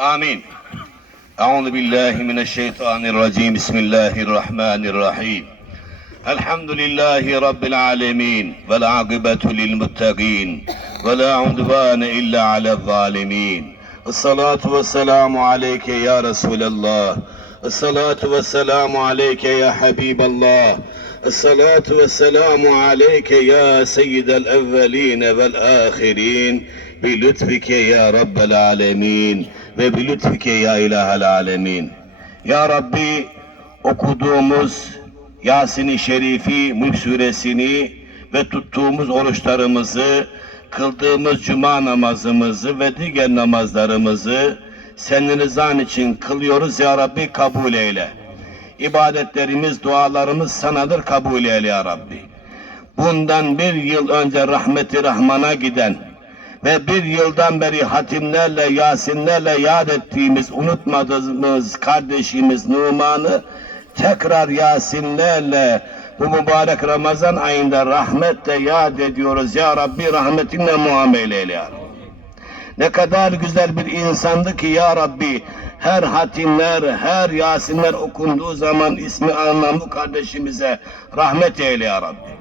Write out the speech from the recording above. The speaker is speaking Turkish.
آمين. أعوذ بالله من الشيطان الرجيم. بسم الله الرحمن الرحيم. الحمد لله رب العالمين والعاقبة للمتقين ولا عدوان إلا على الظالمين. الصلاة والسلام عليك يا رسول الله. الصلاة والسلام عليك يا حبيب الله. الصلاة والسلام عليك يا سيد الأولين والآخرين. بلطفك يا رب العالمين. Ve bilütfike ya ilahel alemin. Ya Rabbi okuduğumuz Yasin-i Şerifi, Mülk suresini ve tuttuğumuz oruçlarımızı, kıldığımız cuma namazımızı ve diğer namazlarımızı senin rızan için kılıyoruz ya Rabbi kabul eyle. İbadetlerimiz, dualarımız sanadır kabul eyle ya Rabbi. Bundan bir yıl önce rahmeti rahmana giden ve bir yıldan beri hatimlerle, yasinlerle yad ettiğimiz, unutmadığımız kardeşimiz Numan'ı tekrar yasinlerle bu mübarek Ramazan ayında rahmetle yad ediyoruz. Ya Rabbi rahmetinle muamele eyle. Ne kadar güzel bir insandı ki ya Rabbi her hatimler, her yasinler okunduğu zaman ismi anılan bu kardeşimize rahmet eyle ya Rabbi.